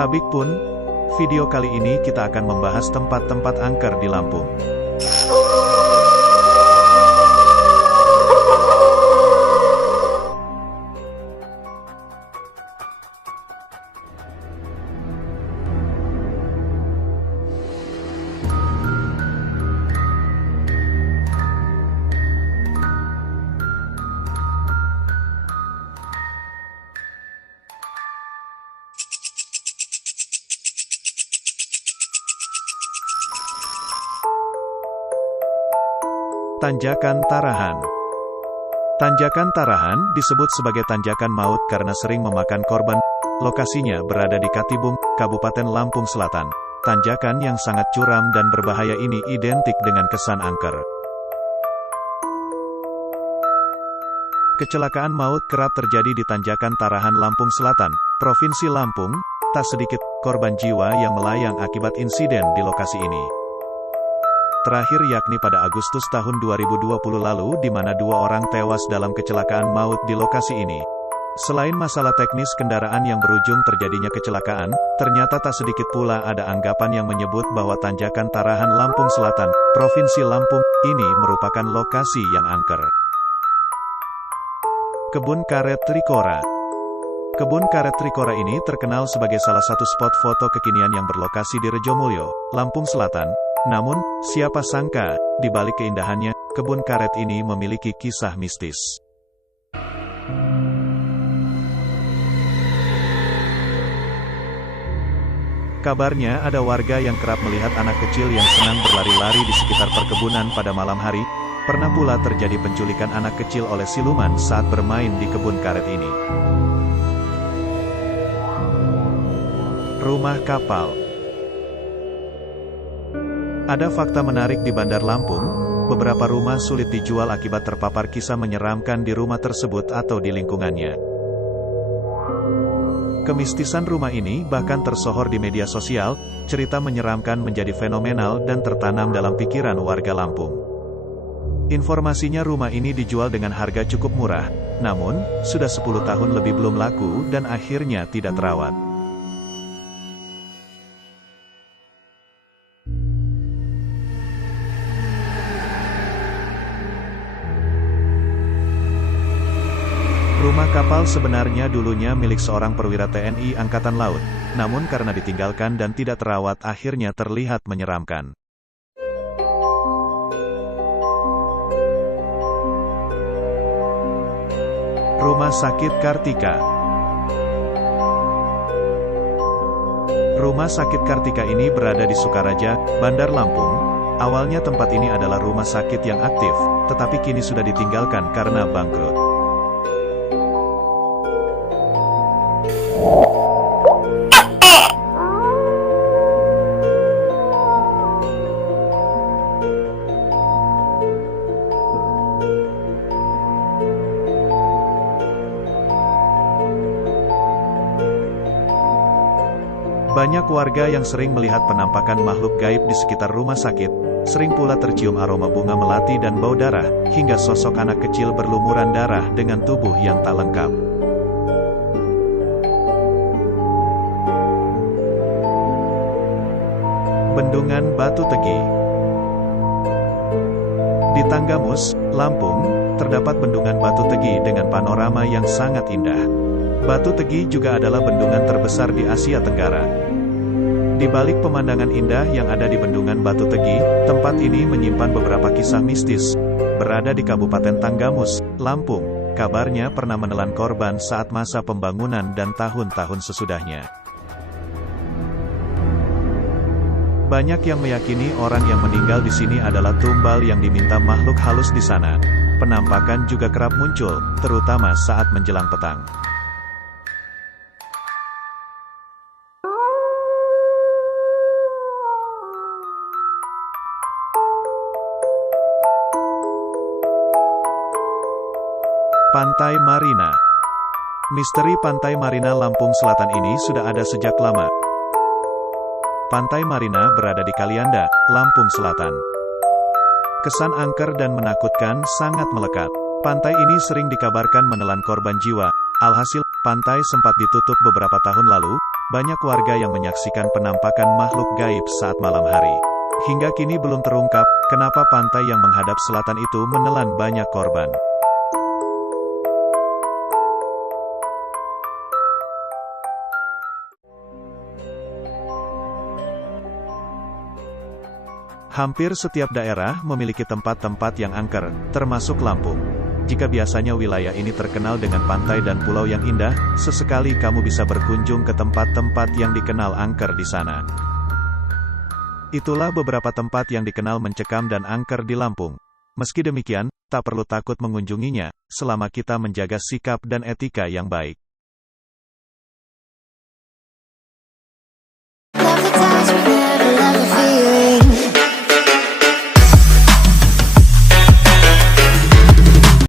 Tabik pun, video kali ini kita akan membahas tempat-tempat angker di Lampung. Tanjakan Tarahan. Tanjakan Tarahan disebut sebagai tanjakan maut karena sering memakan korban. Lokasinya berada di Katibung, Kabupaten Lampung Selatan. Tanjakan yang sangat curam dan berbahaya ini identik dengan kesan angker. Kecelakaan maut kerap terjadi di Tanjakan Tarahan, Lampung Selatan, Provinsi Lampung. Tak sedikit korban jiwa yang melayang akibat insiden di lokasi ini. Terakhir yakni pada Agustus tahun 2020 lalu di mana 2 orang tewas dalam kecelakaan maut di lokasi ini. Selain masalah teknis kendaraan yang berujung terjadinya kecelakaan, ternyata tak sedikit pula ada anggapan yang menyebut bahwa Tanjakan Tarahan, Lampung Selatan, Provinsi Lampung, ini merupakan lokasi yang angker. Kebun Karet Trikora. Kebun Karet Trikora ini terkenal sebagai salah satu spot foto kekinian yang berlokasi di Rejomulyo, Lampung Selatan. Namun, siapa sangka, di balik keindahannya, kebun karet ini memiliki kisah mistis. Kabarnya ada warga yang kerap melihat anak kecil yang senang berlari-lari di sekitar perkebunan pada malam hari. Pernah pula terjadi penculikan anak kecil oleh siluman saat bermain di kebun karet ini. Rumah kapal. Ada fakta menarik di Bandar Lampung, beberapa rumah sulit dijual akibat terpapar kisah menyeramkan di rumah tersebut atau di lingkungannya. Kemistisan rumah ini bahkan tersohor di media sosial, cerita menyeramkan menjadi fenomenal dan tertanam dalam pikiran warga Lampung. Informasinya rumah ini dijual dengan harga cukup murah, namun, sudah 10 tahun lebih belum laku dan akhirnya tidak terawat. Rumah kapal sebenarnya dulunya milik seorang perwira TNI Angkatan Laut, namun karena ditinggalkan dan tidak terawat akhirnya terlihat menyeramkan. Rumah Sakit Kartika. Rumah Sakit Kartika ini berada di Sukaraja, Bandar Lampung. Awalnya tempat ini adalah rumah sakit yang aktif, tetapi kini sudah ditinggalkan karena bangkrut. Banyak warga yang sering melihat penampakan makhluk gaib di sekitar rumah sakit, sering pula tercium aroma bunga melati dan bau darah, hingga sosok anak kecil berlumuran darah dengan tubuh yang tak lengkap. Bendungan Batu Tegi. Di Tanggamus, Lampung, terdapat Bendungan Batu Tegi dengan panorama yang sangat indah. Batu Tegi juga adalah bendungan terbesar di Asia Tenggara. Di balik pemandangan indah yang ada di Bendungan Batu Tegi, tempat ini menyimpan beberapa kisah mistis. Berada di Kabupaten Tanggamus, Lampung, kabarnya pernah menelan korban saat masa pembangunan dan tahun-tahun sesudahnya. Banyak yang meyakini orang yang meninggal di sini adalah tumbal yang diminta makhluk halus di sana. Penampakan juga kerap muncul, terutama saat menjelang petang. Pantai Marina. Misteri Pantai Marina Lampung Selatan ini sudah ada sejak lama. Pantai Marina berada di Kalianda, Lampung Selatan. Kesan angker dan menakutkan sangat melekat. Pantai ini sering dikabarkan menelan korban jiwa. Alhasil, pantai sempat ditutup beberapa tahun lalu, banyak warga yang menyaksikan penampakan makhluk gaib saat malam hari. Hingga kini belum terungkap, kenapa pantai yang menghadap selatan itu menelan banyak korban. Hampir setiap daerah memiliki tempat-tempat yang angker, termasuk Lampung. Jika biasanya wilayah ini terkenal dengan pantai dan pulau yang indah, sesekali kamu bisa berkunjung ke tempat-tempat yang dikenal angker di sana. Itulah beberapa tempat yang dikenal mencekam dan angker di Lampung. Meski demikian, tak perlu takut mengunjunginya, selama kita menjaga sikap dan etika yang baik.